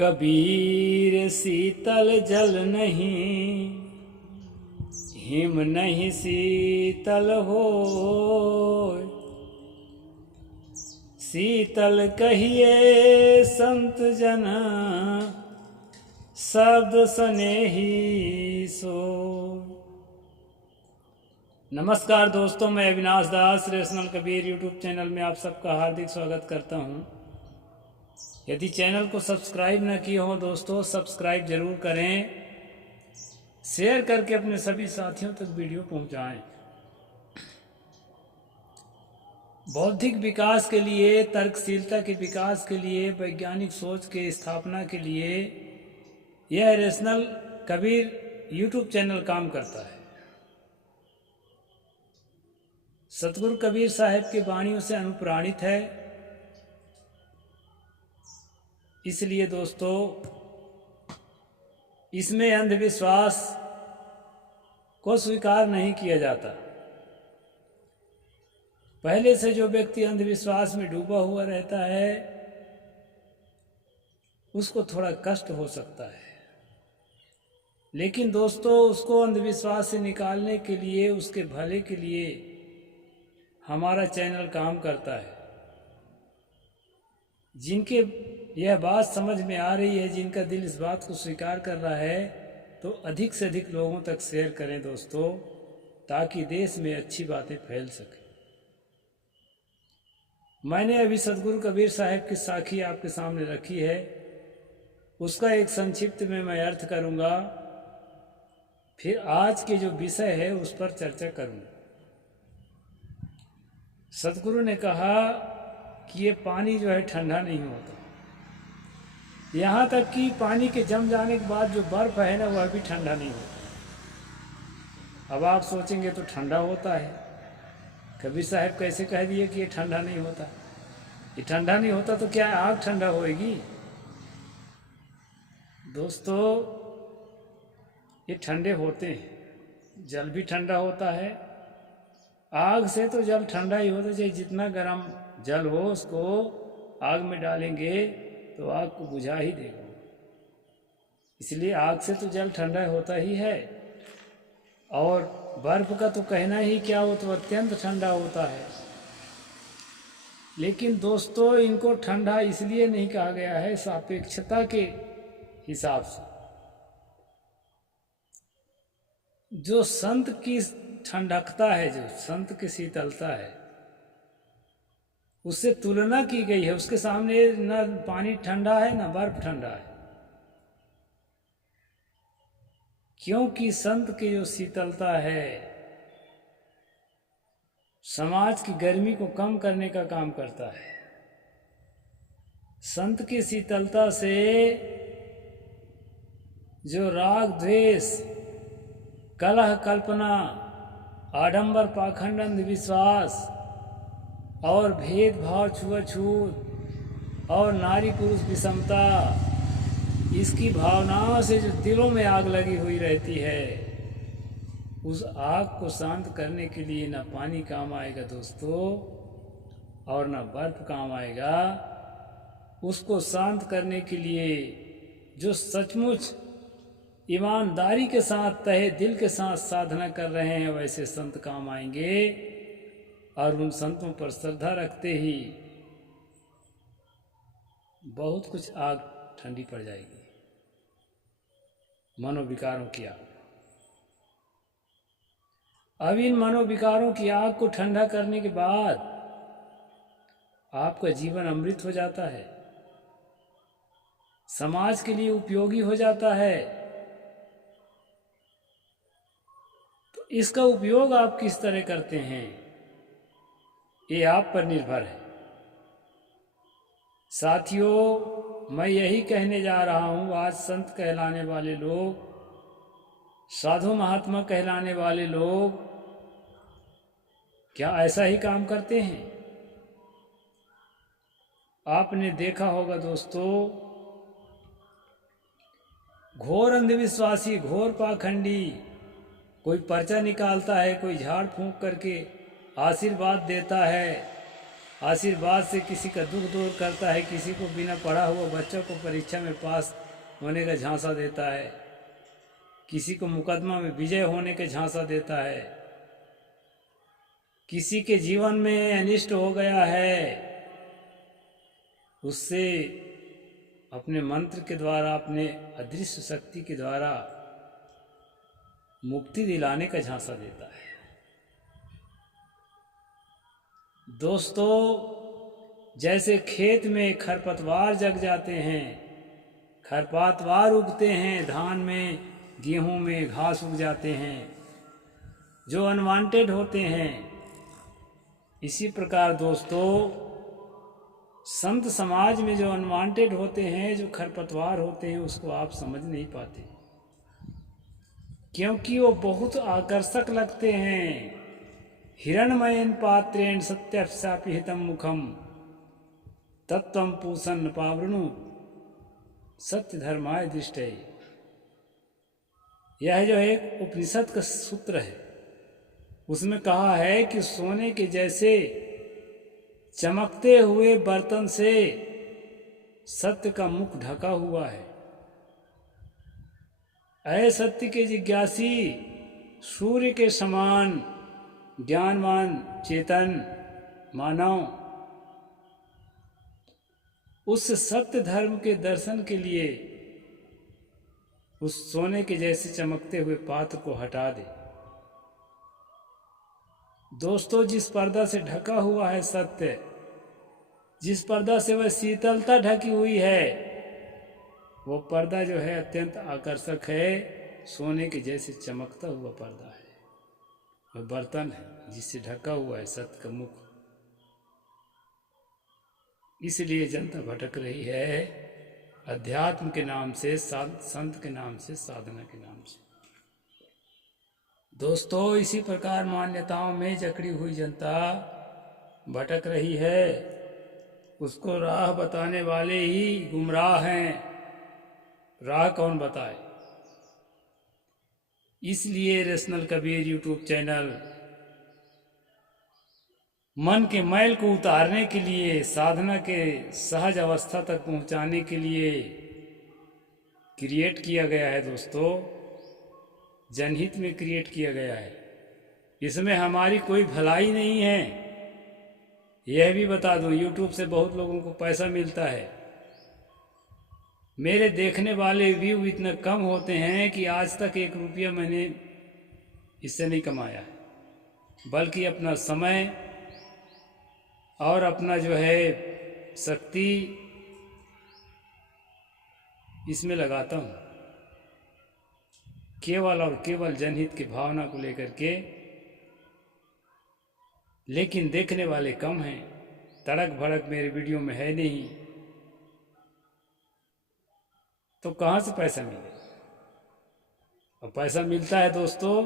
कबीर शीतल जल नहीं, हिम नहीं शीतल हो। शीतल कहिए संत जन, शब्द स्नेही सो। नमस्कार दोस्तों, मैं अविनाश दास रेशनल कबीर यूट्यूब चैनल में आप सबका हार्दिक स्वागत करता हूं। यदि चैनल को सब्सक्राइब न किए हो दोस्तों, सब्सक्राइब जरूर करें, शेयर करके अपने सभी साथियों तक वीडियो पहुंचाएं। बौद्धिक विकास के लिए, तर्कशीलता के विकास के लिए, वैज्ञानिक सोच के स्थापना के लिए यह रेशनल कबीर यूट्यूब चैनल काम करता है। सतगुरु कबीर साहब की वाणियों से अनुप्राणित है। इसलिए दोस्तों, इसमें अंधविश्वास को स्वीकार नहीं किया जाता। पहले से जो व्यक्ति अंधविश्वास में डूबा हुआ रहता है उसको थोड़ा कष्ट हो सकता है, लेकिन दोस्तों उसको अंधविश्वास से निकालने के लिए, उसके भले के लिए हमारा चैनल काम करता है। जिनके यह बात समझ में आ रही है, जिनका दिल इस बात को स्वीकार कर रहा है, तो अधिक से अधिक लोगों तक शेयर करें दोस्तों, ताकि देश में अच्छी बातें फैल सके। मैंने अभी सतगुरु कबीर साहब की साखी आपके सामने रखी है, उसका एक संक्षिप्त में मैं अर्थ करूंगा, फिर आज के जो विषय है उस पर चर्चा करूंगा। सतगुरु ने कहा कि ये पानी जो है ठंडा नहीं होता, यहाँ तक कि पानी के जम जाने के बाद जो बर्फ है ना, वह भी ठंडा नहीं होता। अब आप सोचेंगे तो ठंडा होता है, कबीर साहब कैसे कह दिए कि ये ठंडा नहीं होता। ये ठंडा नहीं होता तो क्या आग ठंडा होएगी? दोस्तों, ये ठंडे होते हैं, जल भी ठंडा होता है। आग से तो जल ठंडा ही होता है, चाहे जितना गर्म जल हो उसको आग में डालेंगे तो आग को बुझा ही देगा। इसलिए आग से तो जल ठंडा होता ही है। और बर्फ का तो कहना ही क्या, हो तो अत्यंत ठंडा होता है। लेकिन दोस्तों, इनको ठंडा इसलिए नहीं कहा गया है, सापेक्षता के हिसाब से। जो संत की ठंडकता है, जो संत की शीतलता है, उससे तुलना की गई है। उसके सामने न पानी ठंडा है न बर्फ ठंडा है, क्योंकि संत की जो शीतलता है समाज की गर्मी को कम करने का काम करता है। संत की शीतलता से जो राग द्वेष, कलह कल्पना, आडंबर पाखंड, अंधविश्वास और भेदभाव, छुआछूत और नारी पुरुष विषमता, इसकी भावनाओं से जो दिलों में आग लगी हुई रहती है, उस आग को शांत करने के लिए न पानी काम आएगा दोस्तों, और न बर्फ काम आएगा। उसको शांत करने के लिए जो सचमुच ईमानदारी के साथ, तहे दिल के साथ साधना कर रहे हैं, वैसे संत काम आएंगे। और उन संतों पर श्रद्धा रखते ही बहुत कुछ आग ठंडी पड़ जाएगी, मनोविकारों की आग। अब इन मनोविकारों की आग को ठंडा करने के बाद आपका जीवन अमृत हो जाता है, समाज के लिए उपयोगी हो जाता है। तो इसका उपयोग आप किस तरह करते हैं, ये आप पर निर्भर है। साथियों, मैं यही कहने जा रहा हूँ, आज संत कहलाने वाले लोग, साधु महात्मा कहलाने वाले लोग क्या ऐसा ही काम करते हैं? आपने देखा होगा दोस्तों, घोर अंधविश्वासी, घोर पाखंडी, कोई पर्चा निकालता है, कोई झाड़ फूंक करके आशीर्वाद देता है, आशीर्वाद से किसी का दुख दूर करता है, किसी को बिना पढ़ा हुआ बच्चों को परीक्षा में पास होने का झांसा देता है, किसी को मुकदमा में विजय होने का झांसा देता है, किसी के जीवन में अनिष्ट हो गया है उससे अपने मंत्र के द्वारा, अपने अदृश्य शक्ति के द्वारा मुक्ति दिलाने का झांसा देता है। दोस्तों, जैसे खेत में खरपतवार जग जाते हैं, खरपतवार उगते हैं, धान में गेहूं में घास उग जाते हैं जो अनवांटेड होते हैं, इसी प्रकार दोस्तों संत समाज में जो अनवांटेड होते हैं, जो खरपतवार होते हैं, उसको आप समझ नहीं पाते क्योंकि वो बहुत आकर्षक लगते हैं। हिरण्मयेन पात्रेण सत्यशापिहितं मुखम तत्त्वं पूषन् पावृणु सत्य धर्माय दृष्टये। यह जो एक उपनिषद का सूत्र है, उसमें कहा है कि सोने के जैसे चमकते हुए बर्तन से सत्य का मुख ढका हुआ है। ऐ सत्य के जिज्ञासी, सूर्य के समान ज्ञानवान चेतन मानव, उस सत्य धर्म के दर्शन के लिए उस सोने के जैसे चमकते हुए पात्र को हटा दे। दोस्तों, जिस पर्दा से ढका हुआ है सत्य, जिस पर्दा से वह शीतलता ढकी हुई है, वो पर्दा जो है अत्यंत आकर्षक है, सोने के जैसे चमकता हुआ पर्दा है। वह बर्तन है जिससे ढका हुआ है सत्य का मुख। इसलिए जनता भटक रही है अध्यात्म के नाम से, संत के नाम से, साधना के नाम से। दोस्तों, इसी प्रकार मान्यताओं में जकड़ी हुई जनता भटक रही है। उसको राह बताने वाले ही गुमराह हैं, राह कौन बताए। इसलिए रेशनल कबीर यूट्यूब चैनल मन के मैल को उतारने के लिए, साधना के सहज अवस्था तक पहुंचाने के लिए क्रिएट किया गया है। दोस्तों, जनहित में क्रिएट किया गया है। इसमें हमारी कोई भलाई नहीं है, यह भी बता दूं। यूट्यूब से बहुत लोगों को पैसा मिलता है। मेरे देखने वाले व्यू इतना कम होते हैं कि आज तक 1 रुपया मैंने इससे नहीं कमाया है, बल्कि अपना समय और अपना जो है शक्ति इसमें लगाता हूँ, केवल और केवल जनहित की भावना को लेकर के। लेकिन देखने वाले कम हैं, तड़क भड़क मेरे वीडियो में है नहीं, तो कहाँ से पैसा मिले। और पैसा मिलता है दोस्तों,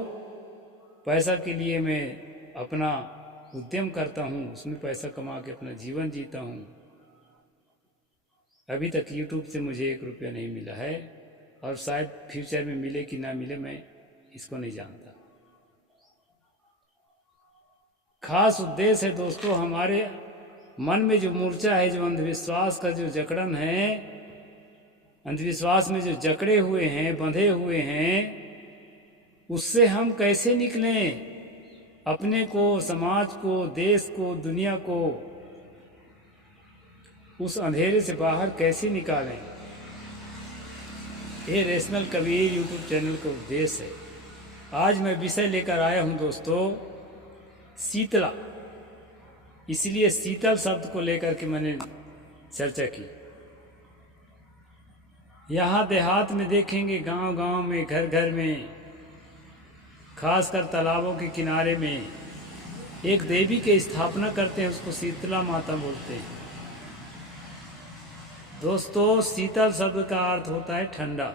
पैसा के लिए मैं अपना उद्यम करता हूँ, उसमें पैसा कमा के अपना जीवन जीता हूँ। अभी तक यूट्यूब से मुझे 1 रुपया नहीं मिला है, और शायद फ्यूचर में मिले कि ना मिले मैं इसको नहीं जानता। खास उद्देश्य है दोस्तों, हमारे मन में जो मूर्छा है, जो अंधविश्वास का जो जकड़न है, अंधविश्वास में जो जकड़े हुए हैं, बंधे हुए हैं, उससे हम कैसे निकलें, अपने को, समाज को, देश को, दुनिया को उस अंधेरे से बाहर कैसे निकालें। ये रेशनल कबीर यूट्यूब चैनल का उद्देश्य है। आज मैं विषय लेकर आया हूँ दोस्तों, शीतला। इसलिए शीतल शब्द को लेकर के मैंने चर्चा की। यहाँ देहात में देखेंगे, गांव गांव में, घर घर में, खासकर तालाबों के किनारे में एक देवी की स्थापना करते हैं, उसको शीतला माता बोलते हैं। दोस्तों, शीतल शब्द का अर्थ होता है ठंडा,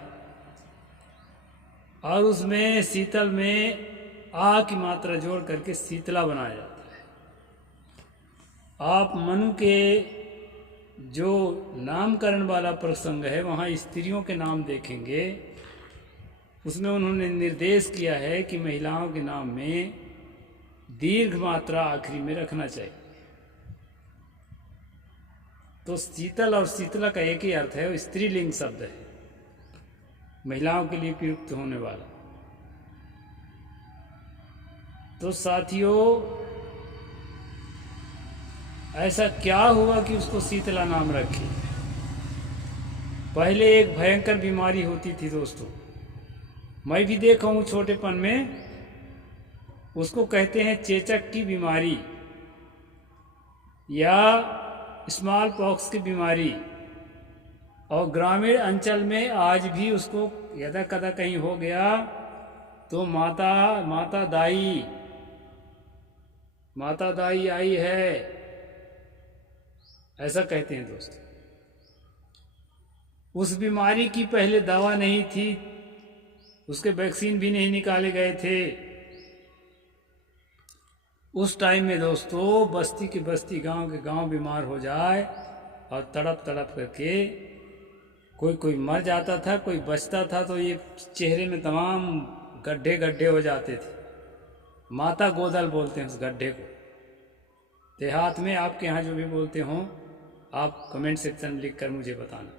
और उसमें शीतल में आ की मात्रा जोड़ करके शीतला बनाया जाता है। आप मनु के जो नामकरण वाला प्रसंग है, वहाँ स्त्रियों के नाम देखेंगे, उसमें उन्होंने निर्देश किया है कि महिलाओं के नाम में दीर्घ मात्रा आखिरी में रखना चाहिए। तो शीतल और शीतला का एक ही अर्थ है, वो स्त्रीलिंग शब्द है, महिलाओं के लिए प्रयुक्त होने वाला। तो साथियों, ऐसा क्या हुआ कि उसको शीतला नाम रखे? पहले एक भयंकर बीमारी होती थी दोस्तों, मैं भी देखा हूँ छोटेपन में, उसको कहते हैं चेचक की बीमारी या स्मॉल पॉक्स की बीमारी। और ग्रामीण अंचल में आज भी उसको यदा कदा कहीं हो गया तो माता दाई आई है, ऐसा कहते हैं दोस्तों। उस बीमारी की पहले दवा नहीं थी, उसके वैक्सीन भी नहीं निकाले गए थे। उस टाइम में दोस्तों बस्ती के बस्ती, गांव के गांव बीमार हो जाए और तड़प तड़प करके कोई मर जाता था, कोई बचता था तो ये चेहरे में तमाम गड्ढे गड्ढे हो जाते थे। माता गोदल बोलते हैं उस गड्ढे को। देहात में आपके यहाँ जो भी बोलते हों, आप कमेंट सेक्शन में लिख कर मुझे बताना।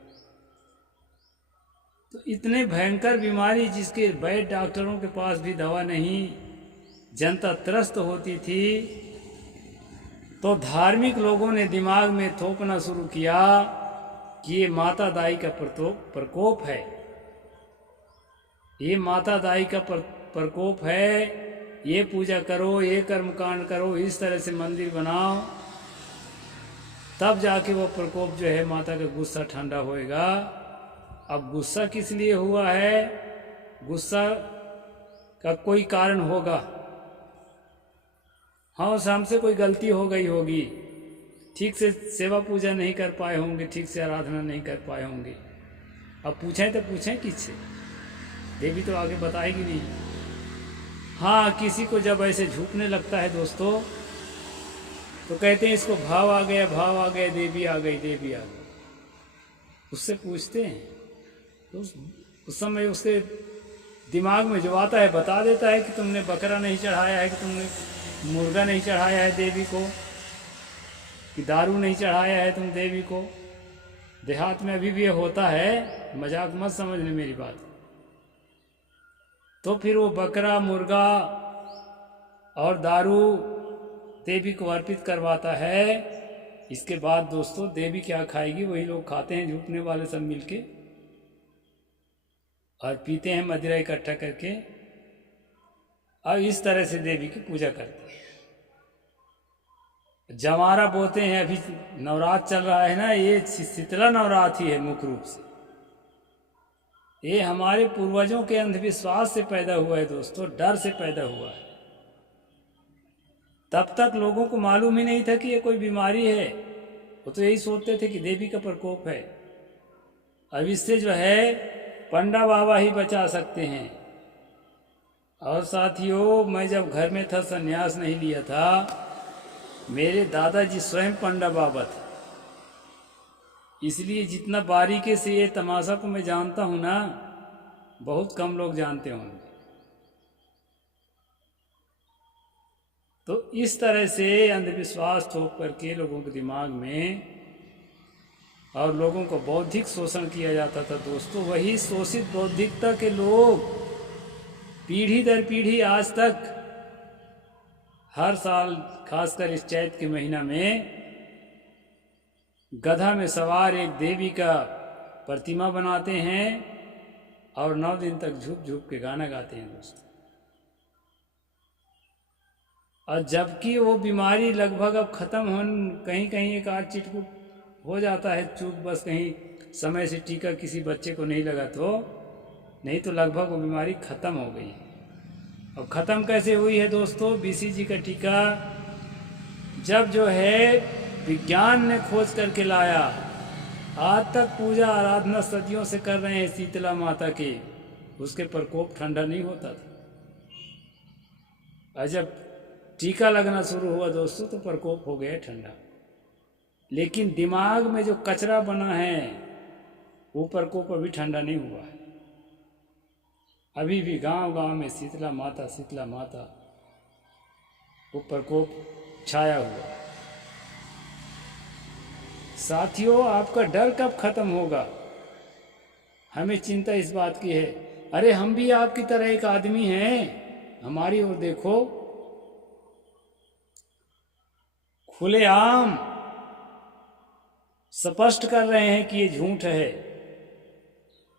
तो इतने भयंकर बीमारी जिसके वैद्य डॉक्टरों के पास भी दवा नहीं, जनता त्रस्त होती थी। तो धार्मिक लोगों ने दिमाग में थोपना शुरू किया कि ये माता दाई का प्रकोप है, ये माता दाई का प्रकोप है, ये पूजा करो, ये कर्मकांड करो, इस तरह से मंदिर बनाओ, तब जाके वो प्रकोप जो है माता का गुस्सा ठंडा होएगा। अब गुस्सा किस लिए हुआ है? गुस्सा का कोई कारण होगा, हाँ हमसे कोई गलती हो गई होगी, ठीक से सेवा पूजा नहीं कर पाए होंगे, ठीक से आराधना नहीं कर पाए होंगे। अब पूछें तो पूछें किससे? देवी तो आगे बताएगी नहीं। हाँ, किसी को जब ऐसे झुकने लगता है दोस्तों तो कहते हैं इसको भाव आ गया, देवी आ गई। उससे पूछते हैं तो उस समय उसके दिमाग में जो आता है बता देता है कि तुमने बकरा नहीं चढ़ाया है, कि तुमने मुर्गा नहीं चढ़ाया है देवी को, कि दारू नहीं चढ़ाया है तुम देवी को। देहात में अभी भी ये होता है, मजाक मत समझने मेरी बात। तो फिर वो बकरा, मुर्गा और दारू देवी को अर्पित करवाता है। इसके बाद दोस्तों देवी क्या खाएगी? वही लोग खाते हैं, झूठने वाले सब मिलके, और पीते हैं मदिरा इकट्ठा करके, और इस तरह से देवी की पूजा करते हैं। जवारा बोते हैं, अभी नवरात्र चल रहा है ना, ये शीतला नवरात्र ही है मुख्य रूप से। ये हमारे पूर्वजों के अंधविश्वास से पैदा हुआ है दोस्तों, डर से पैदा हुआ है। तब तक लोगों को मालूम ही नहीं था कि ये कोई बीमारी है, वो तो यही सोचते थे कि देवी का प्रकोप है। अब इससे जो है पंडा बाबा ही बचा सकते हैं। और साथियों, मैं जब घर में था, संन्यास नहीं लिया था, मेरे दादाजी स्वयं पंडा बाबा थे, इसलिए जितना बारीकी से ये तमाशा को मैं जानता हूँ ना, बहुत कम लोग जानते होंगे। तो इस तरह से अंधविश्वास थोप करके लोगों के दिमाग में और लोगों को बौद्धिक शोषण किया जाता था दोस्तों। वही शोषित बौद्धिकता के लोग पीढ़ी दर पीढ़ी आज तक हर साल, खासकर इस चैत के महीना में, गधा में सवार एक देवी का प्रतिमा बनाते हैं और 9 दिन तक झुक झुक के गाना गाते हैं दोस्तों। और जबकि वो बीमारी लगभग अब खत्म कहीं कहीं एक आध चिटपुट हो जाता है चूक, बस कहीं समय से टीका किसी बच्चे को नहीं लगा तो, नहीं तो लगभग वो बीमारी खत्म हो गई है। अब खत्म कैसे हुई है दोस्तों? BCG का टीका जब जो है विज्ञान ने खोज करके लाया, आज तक पूजा आराधना सदियों से कर रहे हैं शीतला माता की, उसके प्रकोप ठंडा नहीं होता था। और जब टीका लगना शुरू हुआ दोस्तों तो प्रकोप हो गया ठंडा। लेकिन दिमाग में जो कचरा बना है वो प्रकोप अभी ठंडा नहीं हुआ है। अभी भी गांव गांव में शीतला माता वो प्रकोप छाया हुआ। साथियों, आपका डर कब खत्म होगा? हमें चिंता इस बात की है। अरे हम भी आपकी तरह एक आदमी हैं। हमारी ओर देखो, खुलेआम स्पष्ट कर रहे हैं कि ये झूठ है।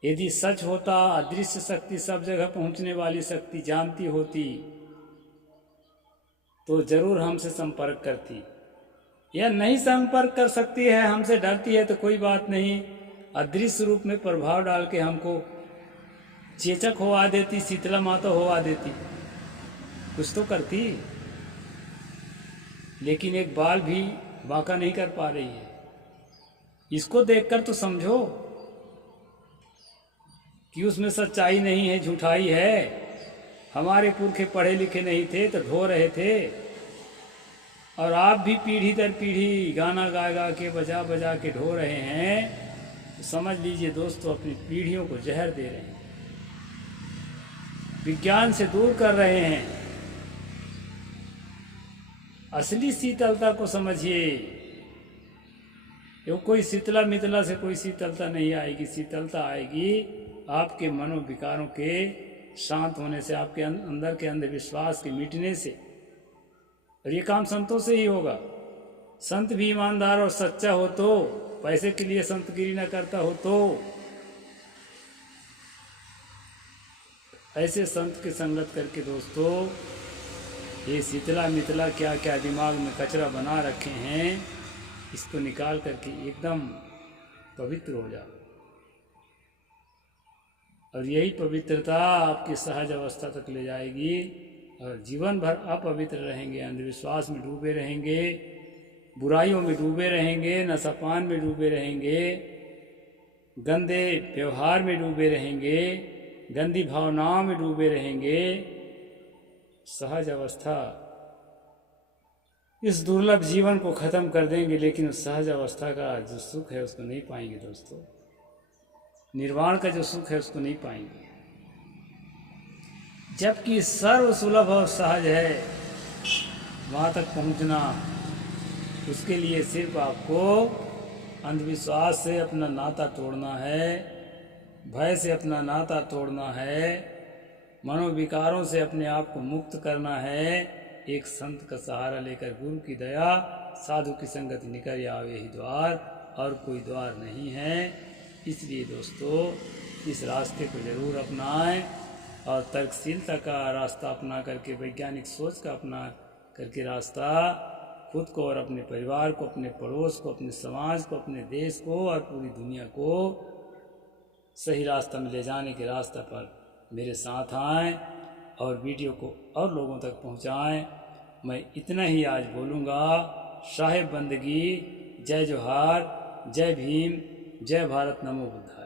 यदि सच होता, अदृश्य शक्ति, सब जगह पहुंचने वाली शक्ति जानती होती तो जरूर हमसे संपर्क करती। यह नहीं संपर्क कर सकती है, हमसे डरती है तो कोई बात नहीं, अदृश्य रूप में प्रभाव डाल के हमको चेचक होवा देती, शीतला माता होवा देती, कुछ तो करती। लेकिन एक बाल भी बांका नहीं कर पा रही है। इसको देखकर तो समझो कि उसमें सच्चाई नहीं है, झूठाई है। हमारे पुरखे पढ़े लिखे नहीं थे तो ढो रहे थे, और आप भी पीढ़ी दर पीढ़ी गाना गा गा के, बजा बजा के ढो रहे हैं। तो समझ लीजिए दोस्तों, अपनी पीढ़ियों को जहर दे रहे हैं, विज्ञान से दूर कर रहे हैं। असली शीतलता को समझिए। ये कोई शीतला मितला से कोई शीतलता नहीं आएगी। शीतलता आएगी आपके मनोविकारों के शांत होने से, आपके अंदर के अंधविश्वास के मिटने से। और ये काम संतों से ही होगा। संत भी ईमानदार और सच्चा हो तो, पैसे के लिए संतगिरी न करता हो तो, ऐसे संत की संगत करके दोस्तों, ये शीतला मितला क्या क्या दिमाग में कचरा बना रखे हैं, इसको निकाल करके एकदम पवित्र हो जाओ। और यही पवित्रता आपकी सहज अवस्था तक ले जाएगी। और जीवन भर अपवित्र रहेंगे, अंधविश्वास में डूबे रहेंगे, बुराइयों में डूबे रहेंगे, नशापान में डूबे रहेंगे, गंदे व्यवहार में डूबे रहेंगे, गंदी भावनाओं में डूबे रहेंगे। सहज अवस्था इस दुर्लभ जीवन को खत्म कर देंगे, लेकिन उस सहज अवस्था का जो सुख है उसको नहीं पाएंगे दोस्तों। निर्वाण का जो सुख है उसको नहीं पाएंगे। जबकि सर्व सुलभ और सहज है, वहाँ तक पहुँचना, उसके लिए सिर्फ आपको अंधविश्वास से अपना नाता तोड़ना है, भय से अपना नाता तोड़ना है, मनोविकारों से अपने आप को मुक्त करना है। एक संत का सहारा लेकर, गुरु की दया, साधु की संगति निकल आवे ही द्वार, और कोई द्वार नहीं है। इसलिए दोस्तों, इस रास्ते को जरूर अपनाएं, और तर्कशीलता का रास्ता अपना करके, वैज्ञानिक सोच का अपना करके रास्ता खुद को और अपने परिवार को, अपने पड़ोस को, अपने समाज को, अपने देश को और पूरी दुनिया को सही रास्ता में ले जाने के रास्ते पर मेरे साथ आएं और वीडियो को और लोगों तक पहुंचाएं। मैं इतना ही आज बोलूँगा। साहिब बंदगी, जय जोहार, जय भीम, जय भारत, नमो बुद्धाय।